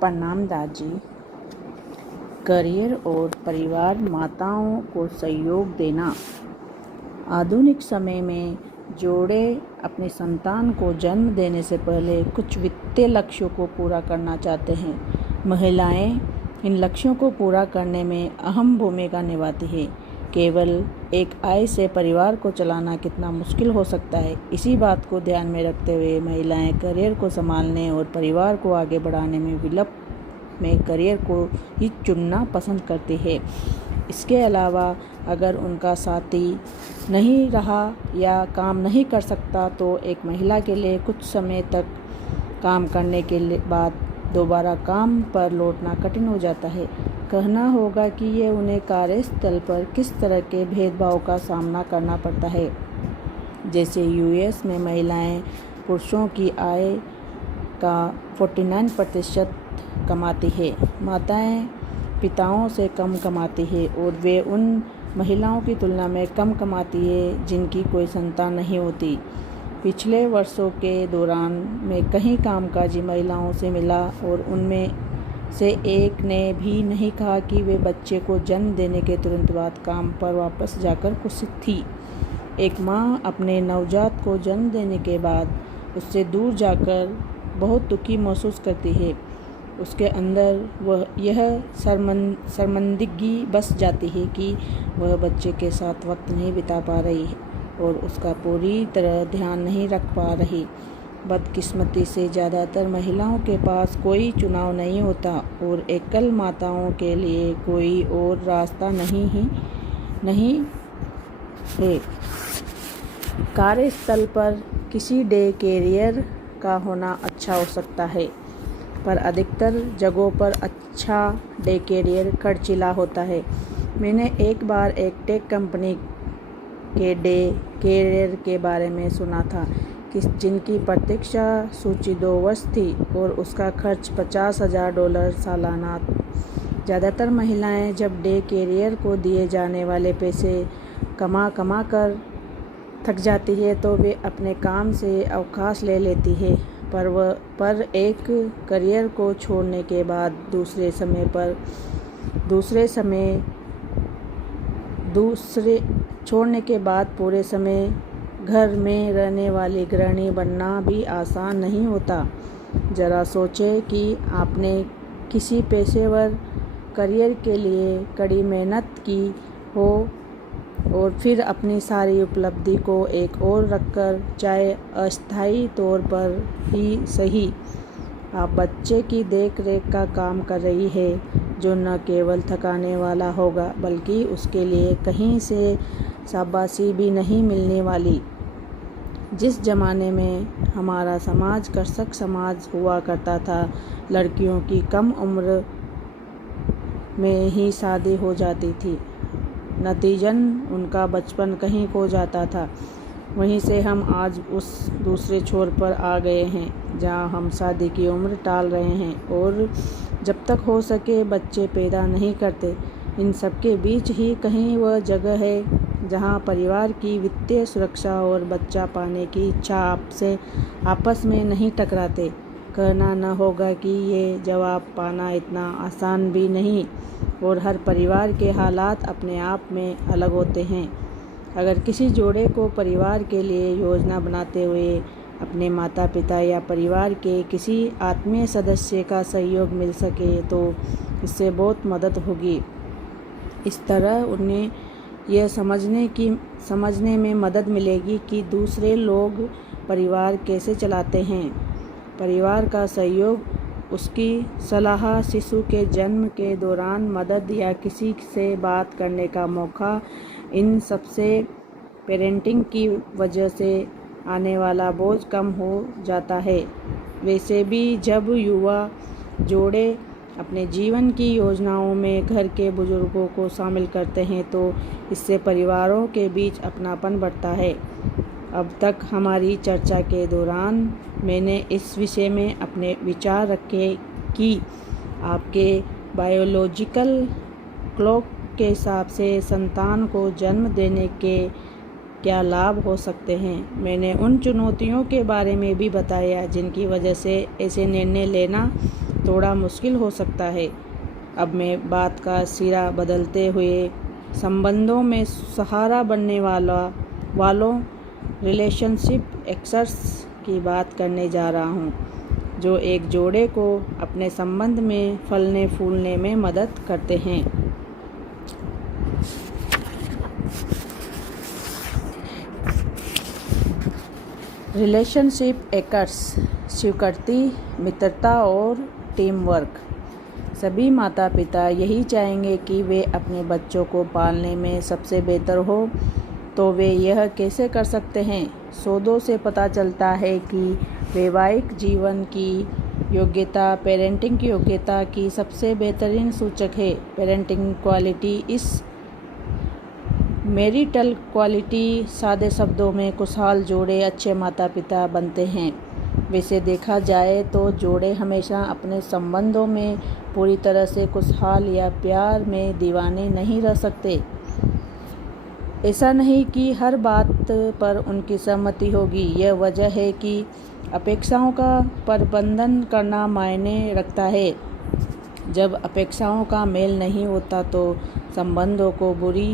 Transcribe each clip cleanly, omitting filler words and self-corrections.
प्रणाम दादी। करियर और परिवार माताओं को सहयोग देना। आधुनिक समय में जोड़े अपने संतान को जन्म देने से पहले कुछ वित्तीय लक्ष्यों को पूरा करना चाहते हैं। महिलाएं इन लक्ष्यों को पूरा करने में अहम भूमिका निभाती है। केवल एक आय से परिवार को चलाना कितना मुश्किल हो सकता है, इसी बात को ध्यान में रखते हुए महिलाएं करियर को संभालने और परिवार को आगे बढ़ाने में विकल्प में करियर को ही चुनना पसंद करती है। इसके अलावा अगर उनका साथी नहीं रहा या काम नहीं कर सकता तो एक महिला के लिए कुछ समय तक काम करने के बाद दोबारा काम पर लौटना कठिन हो जाता है। कहना होगा कि ये उन्हें कार्यस्थल पर किस तरह के भेदभाव का सामना करना पड़ता है। जैसे यूएस में महिलाएं पुरुषों की आय का 49% कमाती है। माताएं पिताओं से कम कमाती है और वे उन महिलाओं की तुलना में कम कमाती है जिनकी कोई संतान नहीं होती। पिछले वर्षों के दौरान मैं कई कामकाजी महिलाओं से मिला और उनमें से एक ने भी नहीं कहा कि वे बच्चे को जन्म देने के तुरंत बाद काम पर वापस जाकर खुश थी। एक माँ अपने नवजात को जन्म देने के बाद उससे दूर जाकर बहुत दुखी महसूस करती है। उसके अंदर वह यह शर्मिंदगी बस जाती है कि वह बच्चे के साथ वक्त नहीं बिता पा रही है और उसका पूरी तरह ध्यान नहीं रख पा रही। बदकिस्मती से ज़्यादातर महिलाओं के पास कोई चुनाव नहीं होता और एकल माताओं के लिए कोई और रास्ता नहीं है। कार्यस्थल पर किसी डे कैरियर का होना अच्छा हो सकता है, पर अधिकतर जगहों पर अच्छा डे कैरियर खर्चीला होता है। मैंने एक बार एक टेक कंपनी के डे कैरियर के बारे में सुना था जिनकी प्रतीक्षा सूची 2 वर्ष थी और उसका खर्च $50,000 सालाना। ज़्यादातर महिलाएं जब डे कैरियर को दिए जाने वाले पैसे कमा कर थक जाती है तो वे अपने काम से अवकाश ले लेती है, पर एक करियर को छोड़ने के बाद पूरे समय घर में रहने वाली गृहिणी बनना भी आसान नहीं होता। ज़रा सोचें कि आपने किसी पेशेवर करियर के लिए कड़ी मेहनत की हो और फिर अपनी सारी उपलब्धि को एक ओर रखकर, चाहे अस्थायी तौर पर ही सही, आप बच्चे की देख रेख का काम कर रही है जो न केवल थकाने वाला होगा बल्कि उसके लिए कहीं से शाबाशी भी नहीं मिलने वाली। जिस ज़माने में हमारा समाज कृषक समाज हुआ करता था, लड़कियों की कम उम्र में ही शादी हो जाती थी, नतीजन उनका बचपन कहीं खो जाता था। वहीं से हम आज उस दूसरे छोर पर आ गए हैं जहां हम शादी की उम्र टाल रहे हैं और जब तक हो सके बच्चे पैदा नहीं करते। इन सब के बीच ही कहीं वह जगह है जहां परिवार की वित्तीय सुरक्षा और बच्चा पाने की इच्छा आपस में नहीं टकराते। कहना न होगा कि ये जवाब पाना इतना आसान भी नहीं और हर परिवार के हालात अपने आप में अलग होते हैं। अगर किसी जोड़े को परिवार के लिए योजना बनाते हुए अपने माता पिता या परिवार के किसी आत्मीय सदस्य का सहयोग मिल सके तो इससे बहुत मदद होगी। इस तरह उन्हें यह समझने में मदद मिलेगी कि दूसरे लोग परिवार कैसे चलाते हैं। परिवार का सहयोग, उसकी सलाह, शिशु के जन्म के दौरान मदद या किसी से बात करने का मौका, इन सबसे पेरेंटिंग की वजह से आने वाला बोझ कम हो जाता है। वैसे भी जब युवा जोड़े अपने जीवन की योजनाओं में घर के बुजुर्गों को शामिल करते हैं तो इससे परिवारों के बीच अपनापन बढ़ता है। अब तक हमारी चर्चा के दौरान मैंने इस विषय में अपने विचार रखे कि आपके बायोलॉजिकल क्लॉक के हिसाब से संतान को जन्म देने के क्या लाभ हो सकते हैं। मैंने उन चुनौतियों के बारे में भी बताया जिनकी वजह से ऐसे निर्णय लेना थोड़ा मुश्किल हो सकता है। अब मैं बात का सिरा बदलते हुए संबंधों में सहारा बनने वालों रिलेशनशिप एक्सर्स की बात करने जा रहा हूँ, जो एक जोड़े को अपने संबंध में फलने फूलने में मदद करते हैं। रिलेशनशिप एकर्स, स्वीकृति, मित्रता और टीम वर्क। सभी माता पिता यही चाहेंगे कि वे अपने बच्चों को पालने में सबसे बेहतर हो, तो वे यह कैसे कर सकते हैं? शोधों से पता चलता है कि वैवाहिक जीवन की योग्यता पेरेंटिंग की योग्यता की सबसे बेहतरीन सूचक है। पेरेंटिंग क्वालिटी इस मैरिटल क्वालिटी, सादे शब्दों में खुशहाल जोड़े अच्छे माता पिता बनते हैं। वैसे देखा जाए तो जोड़े हमेशा अपने संबंधों में पूरी तरह से खुशहाल या प्यार में दीवाने नहीं रह सकते। ऐसा नहीं कि हर बात पर उनकी सहमति होगी। यह वजह है कि अपेक्षाओं का प्रबंधन करना मायने रखता है। जब अपेक्षाओं का मेल नहीं होता तो संबंधों को बुरी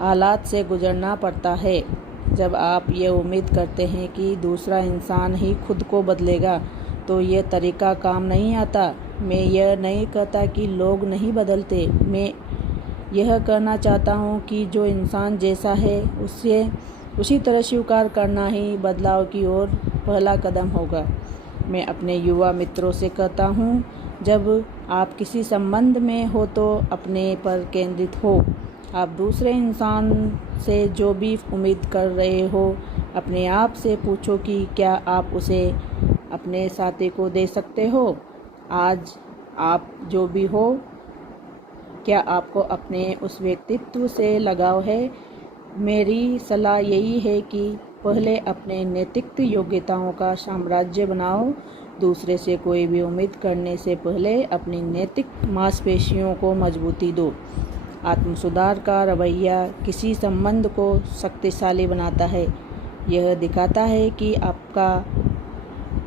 हालात से गुजरना पड़ता है। जब आप ये उम्मीद करते हैं कि दूसरा इंसान ही खुद को बदलेगा तो ये तरीका काम नहीं आता। मैं यह नहीं कहता कि लोग नहीं बदलते, मैं यह कहना चाहता हूँ कि जो इंसान जैसा है उसे उसी तरह स्वीकार करना ही बदलाव की ओर पहला कदम होगा। मैं अपने युवा मित्रों से कहता हूँ, जब आप किसी संबंध में हो तो अपने पर केंद्रित हो। आप दूसरे इंसान से जो भी उम्मीद कर रहे हो, अपने आप से पूछो कि क्या आप उसे अपने साथी को दे सकते हो। आज आप जो भी हो, क्या आपको अपने उस व्यक्तित्व से लगाव है? मेरी सलाह यही है कि पहले अपने नैतिक योग्यताओं का साम्राज्य बनाओ। दूसरे से कोई भी उम्मीद करने से पहले अपनी नैतिक मांसपेशियों को मजबूती दो। आत्मसुधार का रवैया किसी संबंध को शक्तिशाली बनाता है। यह दिखाता है कि आपका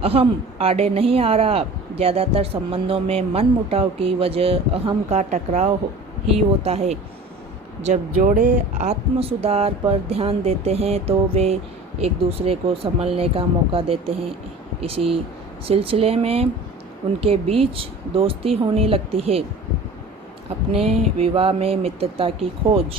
अहम आड़े नहीं आ रहा। ज़्यादातर संबंधों में मनमुटाव की वजह अहम का टकराव ही होता है। जब जोड़े आत्मसुधार पर ध्यान देते हैं तो वे एक दूसरे को संभलने का मौका देते हैं। इसी सिलसिले में उनके बीच दोस्ती होने लगती है। अपने विवाह में मित्रता की खोज।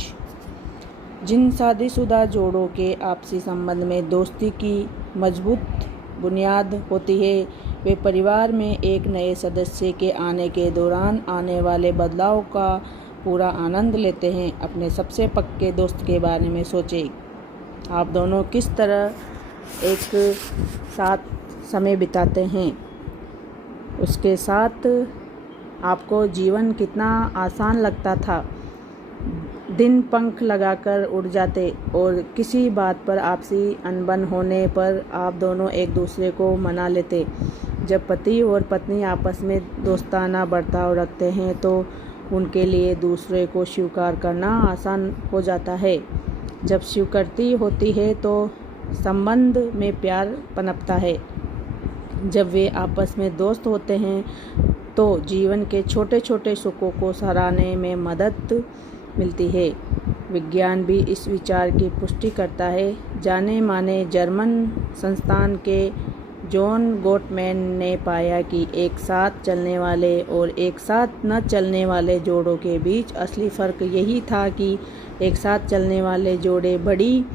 जिन शादीशुदा जोड़ों के आपसी संबंध में दोस्ती की मजबूत बुनियाद होती है, वे परिवार में एक नए सदस्य के आने के दौरान आने वाले बदलाव का पूरा आनंद लेते हैं। अपने सबसे पक्के दोस्त के बारे में सोचें। आप दोनों किस तरह एक साथ समय बिताते हैं। उसके साथ आपको जीवन कितना आसान लगता था। दिन पंख लगाकर उड़ जाते और किसी बात पर आपसी अनबन होने पर आप दोनों एक दूसरे को मना लेते। जब पति और पत्नी आपस में दोस्ताना बर्ताव रखते हैं तो उनके लिए दूसरे को स्वीकार करना आसान हो जाता है। जब स्वीकृति होती है तो संबंध में प्यार पनपता है। जब वे आपस में दोस्त होते हैं तो जीवन के छोटे छोटे सुखों को सराहने में मदद मिलती है। विज्ञान भी इस विचार की पुष्टि करता है। जाने माने जर्मन संस्थान के जॉन गोटमैन ने पाया कि एक साथ चलने वाले और एक साथ न चलने वाले जोड़ों के बीच असली फ़र्क यही था कि एक साथ चलने वाले जोड़े बड़ी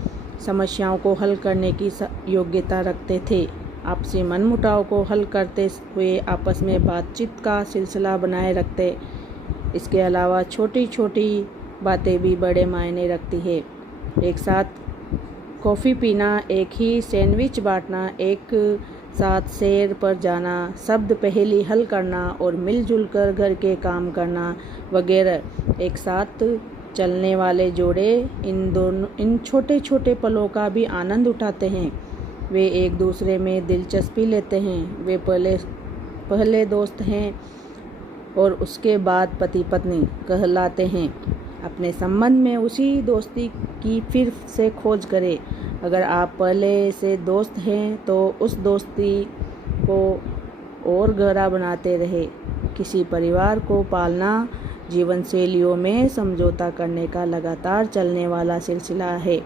समस्याओं को हल करने की योग्यता रखते थे। आपसी मनमुटाव को हल करते हुए आपस में बातचीत का सिलसिला बनाए रखते। इसके अलावा छोटी छोटी बातें भी बड़े मायने रखती है। एक साथ कॉफ़ी पीना, एक ही सैंडविच बांटना, एक साथ सैर पर जाना, शब्द पहेली हल करना और मिलजुल कर घर के काम करना वगैरह। एक साथ चलने वाले जोड़े इन छोटे छोटे पलों का भी आनंद उठाते हैं। वे एक दूसरे में दिलचस्पी लेते हैं। वे पहले दोस्त हैं और उसके बाद पति पत्नी कहलाते हैं। अपने संबंध में उसी दोस्ती की फिर से खोज करें। अगर आप पहले से दोस्त हैं तो उस दोस्ती को और गहरा बनाते रहे। किसी परिवार को पालना जीवन शैलियों में समझौता करने का लगातार चलने वाला सिलसिला है।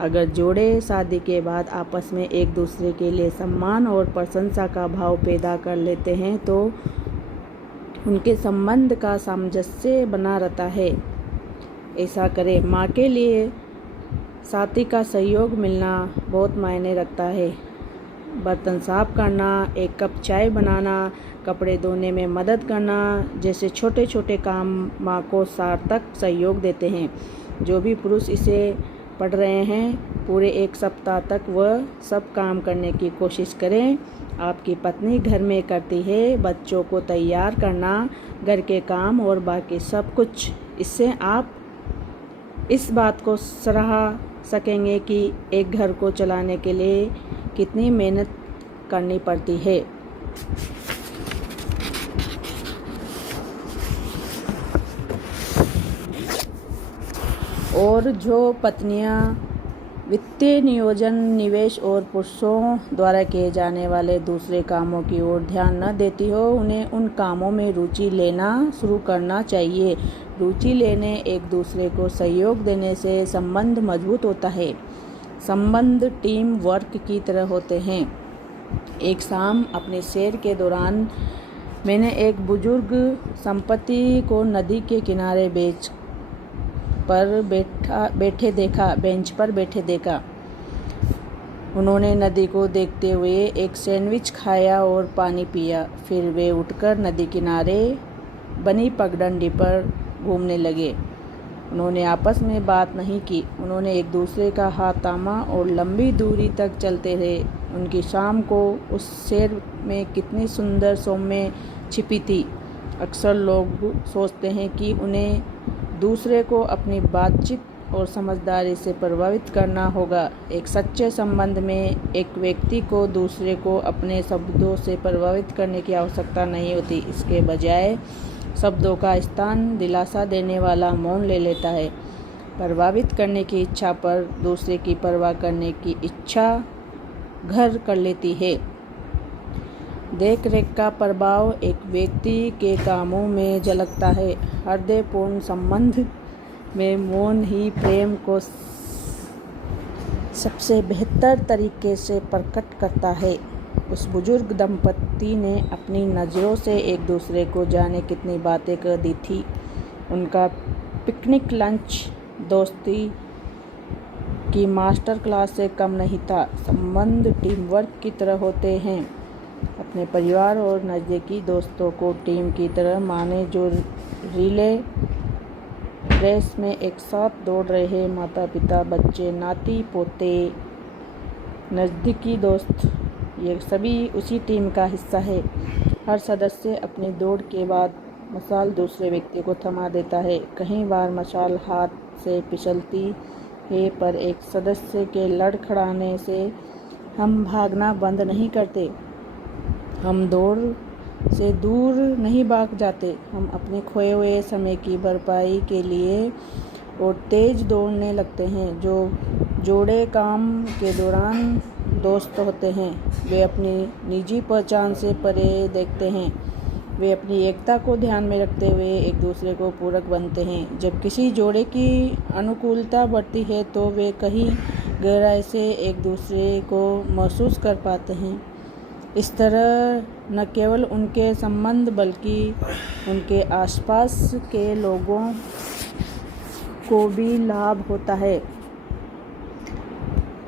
अगर जोड़े शादी के बाद आपस में एक दूसरे के लिए सम्मान और प्रशंसा का भाव पैदा कर लेते हैं तो उनके संबंध का सामंजस्य बना रहता है। ऐसा करें। माँ के लिए साथी का सहयोग मिलना बहुत मायने रखता है। बर्तन साफ करना, एक कप चाय बनाना, कपड़े धोने में मदद करना जैसे छोटे छोटे काम माँ को सार्थक सहयोग देते हैं। जो भी पुरुष इसे पढ़ रहे हैं पूरे एक सप्ताह तक वह सब काम करने की कोशिश करें। आपकी पत्नी घर में करती है बच्चों को तैयार करना, घर के काम और बाकी सब कुछ। इससे आप इस बात को सराह सकेंगे कि एक घर को चलाने के लिए कितनी मेहनत करनी पड़ती है। और जो पत्नियां वित्तीय नियोजन, निवेश और पुरुषों द्वारा किए जाने वाले दूसरे कामों की ओर ध्यान न देती हो, उन्हें उन कामों में रुचि लेना शुरू करना चाहिए। रुचि लेने, एक दूसरे को सहयोग देने से संबंध मजबूत होता है। संबंध टीम वर्क की तरह होते हैं। एक शाम अपने सैर के दौरान मैंने एक बुजुर्ग संपत्ति को नदी के किनारे बेंच पर बैठे देखा। उन्होंने नदी को देखते हुए एक सैंडविच खाया और पानी पिया। फिर वे उठकर नदी किनारे बनी पगडंडी पर घूमने लगे। उन्होंने आपस में बात नहीं की। उन्होंने एक दूसरे का हाथ थामा और लंबी दूरी तक चलते रहे। उनकी शाम को उस सैर में कितनी सुंदर सौम्य छिपी थी। अक्सर लोग सोचते हैं कि उन्हें दूसरे को अपनी बातचीत और समझदारी से प्रभावित करना होगा। एक सच्चे संबंध में एक व्यक्ति को दूसरे को अपने शब्दों से प्रभावित करने की आवश्यकता नहीं होती। इसके बजाय शब्दों का स्थान दिलासा देने वाला मौन ले लेता है। प्रभावित करने की इच्छा पर दूसरे की परवाह करने की इच्छा घर कर लेती है। देख रेख का प्रभाव एक व्यक्ति के कामों में झलकता है। हृदयपूर्ण संबंध में मौन ही प्रेम को सबसे बेहतर तरीके से प्रकट करता है। उस बुजुर्ग दंपत्ति ने अपनी नज़रों से एक दूसरे को जाने कितनी बातें कर दी थी। उनका पिकनिक लंच दोस्ती की मास्टर क्लास से कम नहीं था। संबंध टीम वर्क की तरह होते हैं। अपने परिवार और नज़दीकी दोस्तों को टीम की तरह माने, जो रिले रेस में एक साथ दौड़ रहे माता पिता, बच्चे, नाती पोते, नज़दीकी दोस्त, ये सभी उसी टीम का हिस्सा है। हर सदस्य अपनी दौड़ के बाद मशाल दूसरे व्यक्ति को थमा देता है। कई बार मशाल हाथ से फिसलती है, पर एक सदस्य के लड़खड़ाने से हम भागना बंद नहीं करते। हम दौड़ से दूर नहीं भाग जाते। हम अपने खोए हुए समय की भरपाई के लिए और तेज दौड़ने लगते हैं। जो जोड़े काम के दौरान दोस्त होते हैं, वे अपनी निजी पहचान से परे देखते हैं। वे अपनी एकता को ध्यान में रखते हुए एक दूसरे को पूरक बनते हैं। जब किसी जोड़े की अनुकूलता बढ़ती है तो वे कहीं गहराई से एक दूसरे को महसूस कर पाते हैं। इस तरह न केवल उनके संबंध बल्कि उनके आसपास के लोगों को भी लाभ होता है।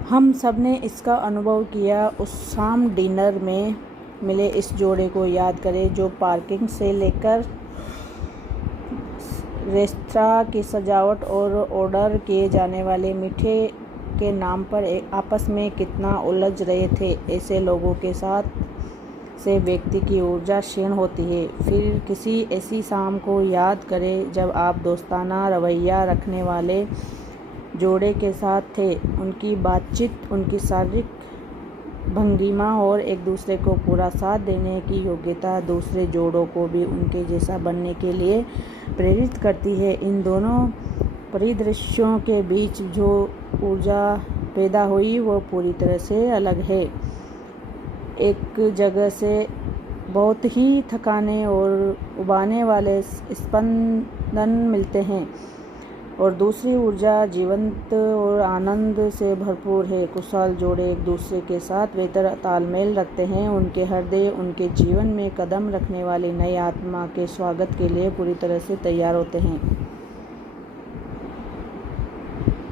हम सब ने इसका अनुभव किया। उस शाम डिनर में मिले इस जोड़े को याद करें जो पार्किंग से लेकर रेस्तरां की सजावट और ऑर्डर किए जाने वाले मीठे के नाम पर आपस में कितना उलझ रहे थे। ऐसे लोगों के साथ से व्यक्ति की ऊर्जा क्षीण होती है। फिर किसी ऐसी शाम को याद करें जब आप दोस्ताना रवैया रखने वाले जोड़े के साथ थे। उनकी बातचीत, उनकी शारीरिक भंगिमा और एक दूसरे को पूरा साथ देने की योग्यता दूसरे जोड़ों को भी उनके जैसा बनने के लिए प्रेरित करती है। इन दोनों परिदृश्यों के बीच जो ऊर्जा पैदा हुई वो पूरी तरह से अलग है। एक जगह से बहुत ही थकाने और उबाने वाले स्पंदन मिलते हैं, और दूसरी ऊर्जा जीवंत और आनंद से भरपूर है। कुशल जोड़े एक दूसरे के साथ बेहतर तालमेल रखते हैं। उनके हृदय उनके जीवन में कदम रखने वाली नई आत्मा के स्वागत के लिए पूरी तरह से तैयार होते हैं।